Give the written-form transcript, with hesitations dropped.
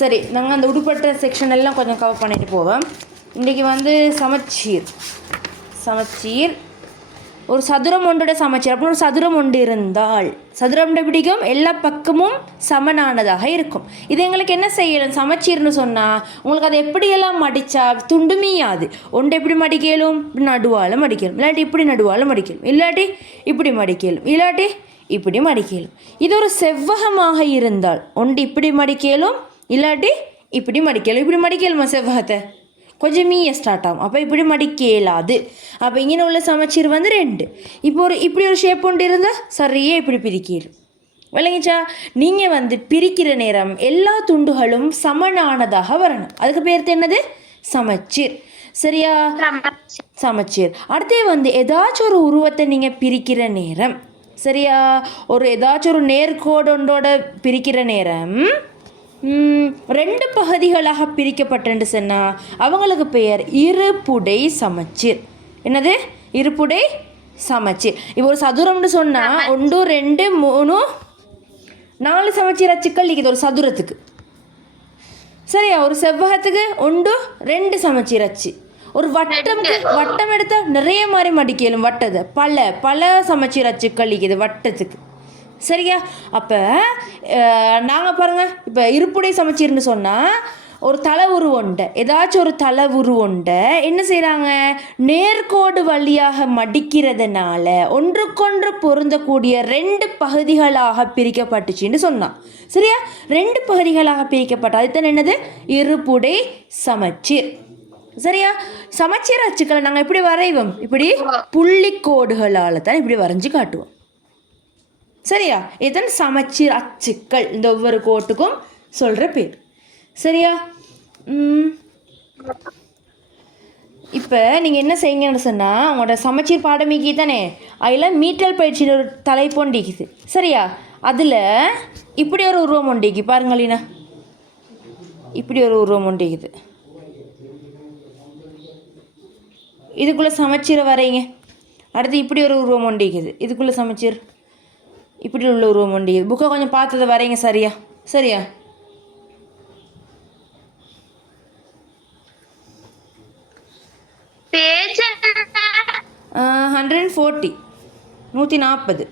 சரி, நாங்கள் அந்த உடுப்பட்ட செக்ஷன் எல்லாம் கொஞ்சம் கவர் பண்ணிட்டு போவோம். இன்றைக்கி வந்து சமச்சீர் ஒரு சதுரம் ஒன்றோட சமச்சீர். அப்புறம் ஒரு சதுரம் ஒன்று இருந்தால் சதுரம் பிடிக்கும், எல்லா பக்கமும் சமனானதாக இருக்கும். இது எங்களுக்கு என்ன செய்யலாம்? சமச்சீர்னு சொன்னால் உங்களுக்கு அதை எப்படியெல்லாம் மடித்தா துண்டுமியாது. ஒன்று எப்படி மடிக்கலும்? இப்படி நடுவால் மடிக்கலும், இல்லாட்டி இப்படி நடுவால் மடிக்கலும், இல்லாட்டி இப்படி மடிக்கலும், இல்லாட்டி இப்படி மடிக்கலும். இது ஒரு செவ்வகமாக இருந்தால் ஒன்று இப்படி மடிக்கலும், இல்லாட்டி இப்படி மடிக்கலும். இப்படி மடிக்கலுமா செவ்வகத்தை? கொஞ்சம் மீய ஸ்டார்ட் ஆகும். அப்போ இப்படி மடிக்க இயலாது. அப்போ இங்கே உள்ள சமச்சீர் வந்து 2. இப்போ இப்படி ஒரு ஷேப் ஒன்று இருந்தால் சரியே இப்படி பிரிக்கலும். விளங்கிச்சா? நீங்கள் வந்து பிரிக்கிற நேரம் எல்லா துண்டுகளும் சமனானதாக வரணும். அதுக்கு பேர் என்னது? சமச்சீர். சரியா? சமச்சீர். அடுத்தே வந்து ஏதாச்சும் ஒரு உருவத்தை நீங்கள் பிரிக்கிற நேரம், சரியா, ஏதாச்சும் ஒரு நேர்கோடு ஒன்றோட பிரிக்கிற நேரம் 2 பகுதிகளாக பிரிக்கப்பட்டு சொன்னால் அவங்களுக்கு பெயர் இருப்புடை சமச்சீர். என்னது? இருப்புடை சமச்சீர். இப்போ ஒரு சதுரம்னு சொன்னால் 1 2 3 4 சமச்சீர் அச்சுக்கள் இருக்குது ஒரு சதுரத்துக்கு. சரியா? ஒரு செவ்வகத்துக்கு 1 2 சமச்சீர் அச்சு. ஒரு வட்டம் எடுத்தால் நிறைய மாதிரி மடிக்கலும். வட்டத்தை பல சமச்சீர் அச்சுக்கள் இருக்குது வட்டத்துக்கு. சரியா? அப்போ நாங்கள் பாருங்கள், இப்போ இருப்புடை சமச்சீர்னு சொன்னால் ஒரு தலை உருவொண்டை, ஏதாச்சும் ஒரு தலை உருவொண்டை என்ன செய்கிறாங்க? நேர்கோடு வழியாக மடிக்கிறதுனால ஒன்றுக்கொன்று பொருந்தக்கூடிய 2 பகுதிகளாக பிரிக்கப்பட்டுச்சுன்னு சொன்னான். சரியா? 2 பகுதிகளாக பிரிக்கப்பட்ட அதுதான் என்னது? இருப்புடை சமச்சீர். சரியா? சமச்சீர் அச்சுக்களை நாங்கள் எப்படி வரைவோம்? இப்படி புள்ளிக்கோடுகளால் தான் இப்படி வரைஞ்சி காட்டுவோம். சரியா? இதுதான் சமச்சீர் அச்சுக்கள். இந்த ஒவ்வொரு கோட்டுக்கும் சொல்கிற பேர். சரியா? இப்போ நீங்கள் என்ன செய்யுங்கன்னு சொன்னால், உங்களோட சமச்சீர் பாடமிக்கி தானே, அதில் மீட்டல் பயிற்சியில் ஒரு தலைப்பொண்டிக்குது. சரியா? அதில் இப்படி ஒரு உருவம் ஒண்டிக்கு பாருங்களீனா, இப்படி ஒரு உருவம் ஒண்டிக்குது. இதுக்குள்ளே சமச்சீரை வரைங்க. அடுத்து இப்படி ஒரு உருவம் ஒண்டிக்குது, இதுக்குள்ளே சமச்சீர் இப்படி உள்ள உருவம் ஒண்டிக்குது. புக்கை கொஞ்சம் பார்த்ததை வரைங்க. சரியா? சரியா? பேஜ் 140 140